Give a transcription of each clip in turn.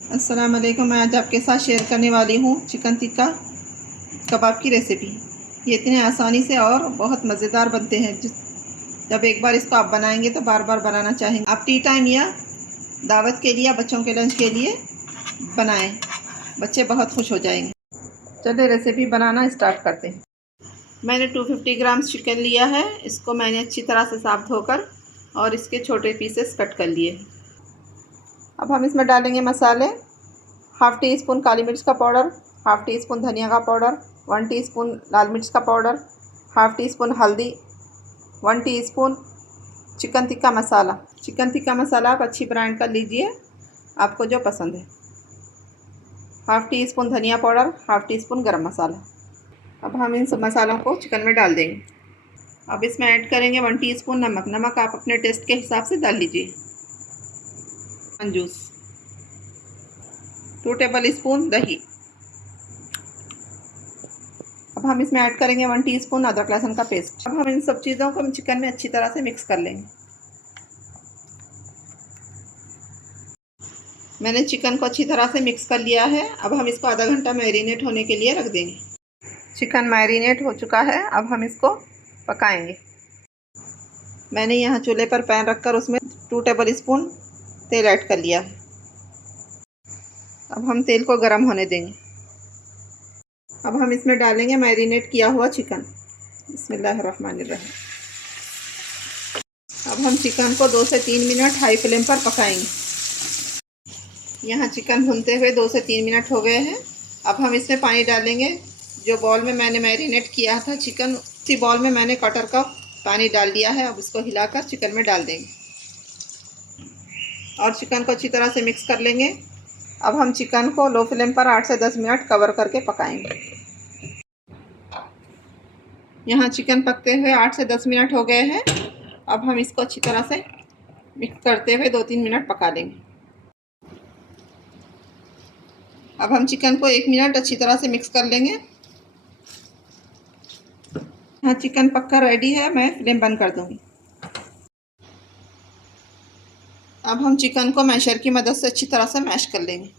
अस्सलाम वालेकुम। मैं आज आपके साथ शेयर करने वाली हूँ चिकन टिक्का कबाब की रेसिपी। ये इतने आसानी से और बहुत मज़ेदार बनते हैं। जब एक बार इसको आप बनाएंगे तो बार बार बनाना चाहेंगे। आप टी टाइम या दावत के लिए या बच्चों के लंच के लिए बनाएं, बच्चे बहुत खुश हो जाएंगे। चलिए रेसिपी बनाना स्टार्ट करते हैं। मैंने 250 ग्राम चिकन लिया है। इसको मैंने अच्छी तरह से साफ धोकर और इसके छोटे पीसेस कट कर लिए। अब हम इसमें डालेंगे मसाले। हाफ़ टी स्पून काली मिर्च का पाउडर, हाफ़ टी स्पून धनिया का पाउडर, 1 टीस्पून लाल मिर्च का पाउडर, हाफ़ टी स्पून हल्दी, 1 teaspoon chicken tikka masala. Chicken tikka masala आप अच्छी ब्रांड का लीजिए, आपको जो पसंद है। हाफ़ टी स्पून धनिया पाउडर, हाफ़ टी स्पून गरम मसाला। अब हम इन सब मसालों को चिकन में डाल देंगे। अब इसमें ऐड करेंगे 1 टीस्पून नमक। नमक आप अपने टेस्ट के हिसाब से डाल लीजिए। जूस, 2 टेबल स्पून दही। अब हम इसमें ऐड करेंगे 1 टीस्पून अदरक लहसुन का पेस्ट। अब हम इन सब चीज़ों को चिकन में अच्छी तरह से मिक्स कर लेंगे। मैंने चिकन को अच्छी तरह से मिक्स कर लिया है। अब हम इसको आधा घंटा मैरिनेट होने के लिए रख देंगे। चिकन मैरिनेट हो चुका है। अब हम इसको पकाएंगे। मैंने यहाँ चूल्हे पर पैन रखकर उसमें 2 टेबल स्पून तेल ऐड कर लिया है। अब हम तेल को गर्म होने देंगे। अब हम इसमें डालेंगे मैरिनेट किया हुआ चिकन। बिस्मिल्लाहिर्रहमानिर्रहीम। अब हम चिकन को 2 से 3 मिनट हाई फ्लेम पर पकाएंगे। यहाँ चिकन भूनते हुए 2 से 3 मिनट हो गए हैं। अब हम इसमें पानी डालेंगे। जो बॉल में मैंने मैरिनेट किया था चिकन, उसी बॉल में मैंने क्वार्टर कप पानी डाल दिया है। अब इसको हिलाकर चिकन में डाल देंगे और चिकन को अच्छी तरह से मिक्स कर लेंगे। अब हम चिकन को लो फ्लेम पर 8 से 10 मिनट कवर करके पकाएंगे। यहाँ चिकन पकते हुए 8 से 10 मिनट हो गए हैं। अब हम इसको अच्छी तरह से मिक्स करते हुए 2-3 मिनट पका लेंगे। अब हम चिकन को 1 मिनट अच्छी तरह से मिक्स कर लेंगे। यहाँ चिकन पककर रेडी है। मैं फ्लेम बंद कर दूँगी। अब हम चिकन को मैशर की मदद से अच्छी तरह से मैश कर लेंगे।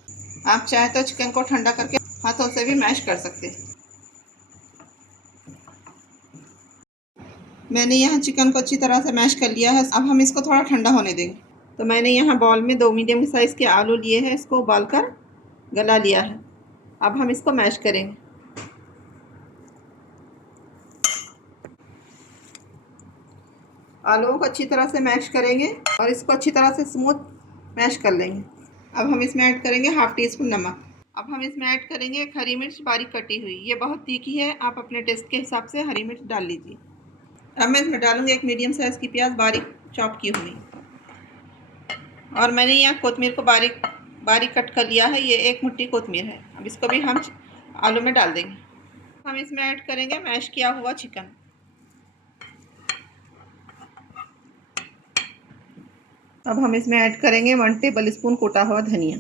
आप चाहे तो चिकन को ठंडा करके हाथों से भी मैश कर सकते हैं। मैंने यहाँ चिकन को अच्छी तरह से मैश कर लिया है। अब हम इसको थोड़ा ठंडा होने देंगे। तो मैंने यहाँ बॉल में 2 मीडियम साइज़ के आलू लिए हैं। इसको उबालकर गला लिया है। अब हम इसको मैश करेंगे। आलूओं को अच्छी तरह से मैश करेंगे और इसको अच्छी तरह से स्मूथ मैश कर लेंगे। अब हम इसमें ऐड करेंगे हाफ़ टी स्पून नमक। अब हम इसमें ऐड करेंगे हरी मिर्च बारीक कटी हुई। ये बहुत तीखी है, आप अपने टेस्ट के हिसाब से हरी मिर्च डाल लीजिए। अब मैं इसमें डालूँगी 1 मीडियम साइज़ की प्याज बारीक चॉप की हुई, और मैंने यहाँ कोतमीर को बारीक बारीक कट कर लिया है। ये 1 मुट्ठी कोतमीर है। अब इसको भी हम आलू में डाल देंगे। हम इसमें ऐड करेंगे मैश किया हुआ चिकन। अब हम इसमें ऐड करेंगे 1 टेबल स्पून कूटा हुआ धनिया।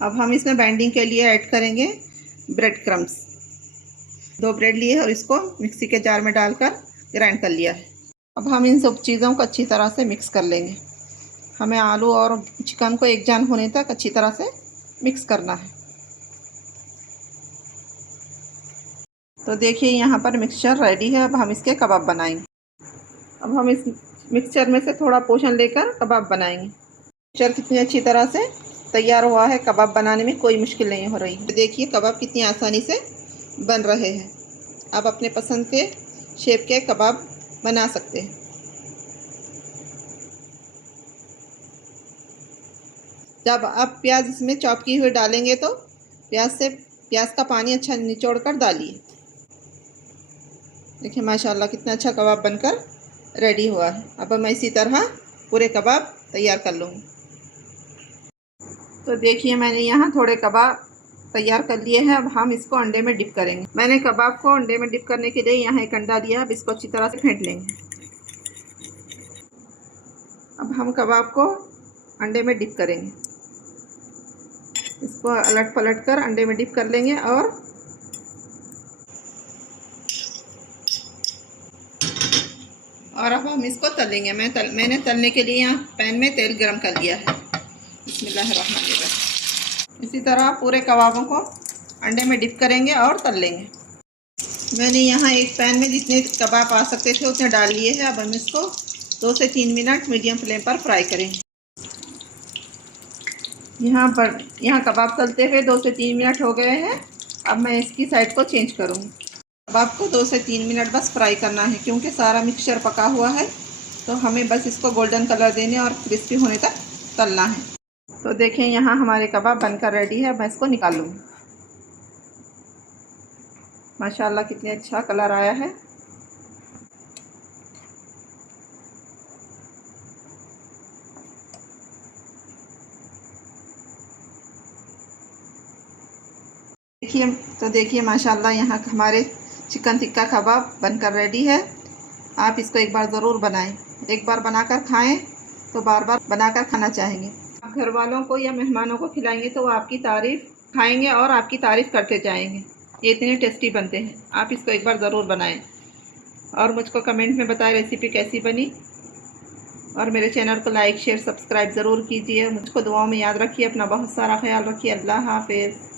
अब हम इसमें बाइंडिंग के लिए ऐड करेंगे ब्रेड क्रम्स। 2 ब्रेड लिए और इसको मिक्सी के जार में डालकर ग्राइंड कर लिया है। अब हम इन सब चीज़ों को अच्छी तरह से मिक्स कर लेंगे। हमें आलू और चिकन को एक जान होने तक अच्छी तरह से मिक्स करना है। तो देखिए यहाँ पर मिक्सचर रेडी है। अब हम इसके कबाब बनाएंगे। अब हम इस मिक्सचर में से थोड़ा पोर्शन लेकर कबाब बनाएंगे। मिक्सचर कितनी अच्छी तरह से तैयार हुआ है। कबाब बनाने में कोई मुश्किल नहीं हो रही। देखिए कबाब कितनी आसानी से बन रहे हैं। आप अपने पसंद के शेप के कबाब बना सकते हैं। जब आप प्याज इसमें चॉप की हुई डालेंगे तो प्याज का पानी अच्छा निचोड़ कर डालिए। देखिए माशाल्लाह कितना अच्छा कबाब बनकर रेडी हुआ है। अब मैं इसी तरह पूरे कबाब तैयार कर लूँगी। तो देखिए मैंने यहाँ थोड़े कबाब तैयार कर लिए हैं। अब हम इसको अंडे में डिप करेंगे। मैंने कबाब को अंडे में डिप करने के लिए यहाँ एक अंडा लिया। अब इसको अच्छी तरह से फेंट लेंगे। अब हम कबाब को अंडे में डिप करेंगे। इसको अलट पलट कर अंडे में डिप कर लेंगे और अब हम इसको तलेंगे। मैंने तलने के लिए यहाँ पैन में तेल गरम कर लिया है। बिस्मिल्लाहिर्रहमानिर्रहीम। इसी तरह पूरे कबाबों को अंडे में डिप करेंगे और तल लेंगे। मैंने यहाँ एक पैन में जितने कबाब आ सकते थे उतने डाल लिए हैं। अब हम इसको 2 से 3 मिनट मीडियम फ्लेम पर फ्राई करेंगे। यहाँ कबाब तलते हुए 2 से 3 मिनट हो गए हैं। अब मैं इसकी साइड को चेंज करूँगी। कबाब को 2 से 3 मिनट बस फ्राई करना है, क्योंकि सारा मिक्सचर पका हुआ है, तो हमें बस इसको गोल्डन कलर देने और क्रिस्पी होने तक तलना है। तो देखें, यहाँ हमारे कबाब बनकर रेडी है। मैं इसको निकाल लूँगी। माशाल्लाह कितने अच्छा कलर आया है। देखिए माशाल्लाह यहाँ हमारे चिकन टिक्का कबाब बनकर रेडी है। आप इसको एक बार ज़रूर बनाएं। एक बार बनाकर खाएं तो बार बार बनाकर खाना चाहेंगे। आप घर वालों को या मेहमानों को खिलाएंगे तो वो आपकी तारीफ़ खाएंगे और आपकी तारीफ़ करते जाएंगे। ये इतने टेस्टी बनते हैं। आप इसको एक बार ज़रूर बनाएं और मुझको कमेंट में बताएं रेसिपी कैसी बनी। और मेरे चैनल को लाइक शेयर सब्सक्राइब ज़रूर कीजिए। मुझको दुआओं में याद रखिए। अपना बहुत सारा ख्याल रखिए। अल्लाह हाफ़िज़।